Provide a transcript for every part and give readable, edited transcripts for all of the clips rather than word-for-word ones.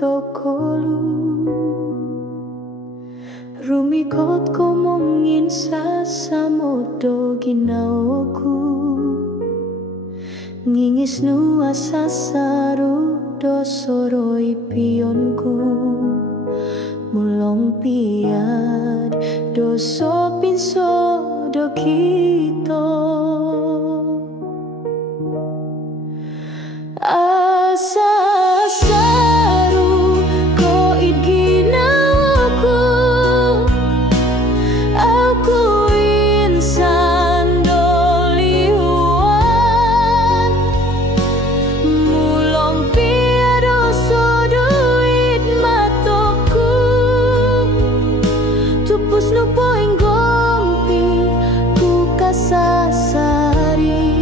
tokolu rumikot ko mongin sasamodo ginaoku ngingis nu asasaru dosoroi pionku mulong piad doso pinso do kito asa saru ko iginaku aku insan dolihuan mulong piado soduit matoku tupus no poing gompi ku kasasari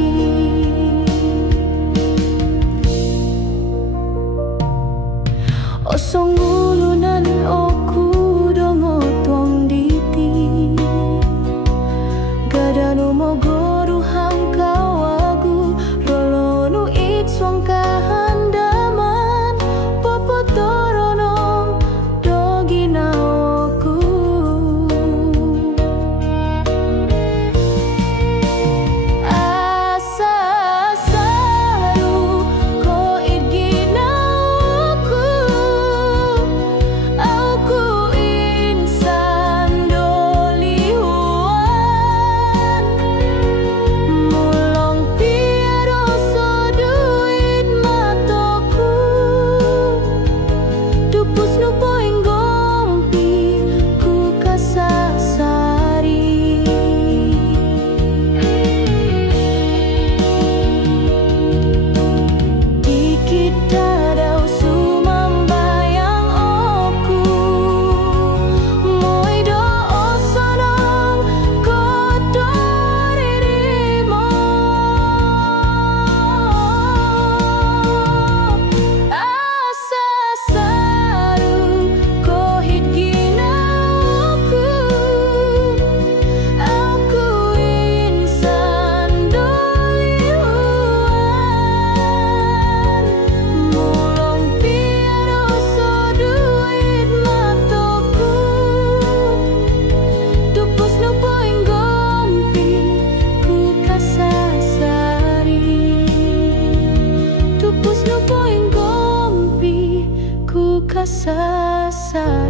osong ulunan oku dongo tuang diti gadanu mogoru hangkawagu rolonu itswang kahandaman popotorono dogina oku asa saru ko igina aku insan dolihuan mulong piado soduit matoku tupus no poing gompi ku kasasari dikit dadau sumambayang oku moido osonong kotoririmo asa saru kohit ginaku aku insan dolihuan mulong piado soduit matoku tupus no poing gompi ku kasasari tupus no poing gompi ku kasasari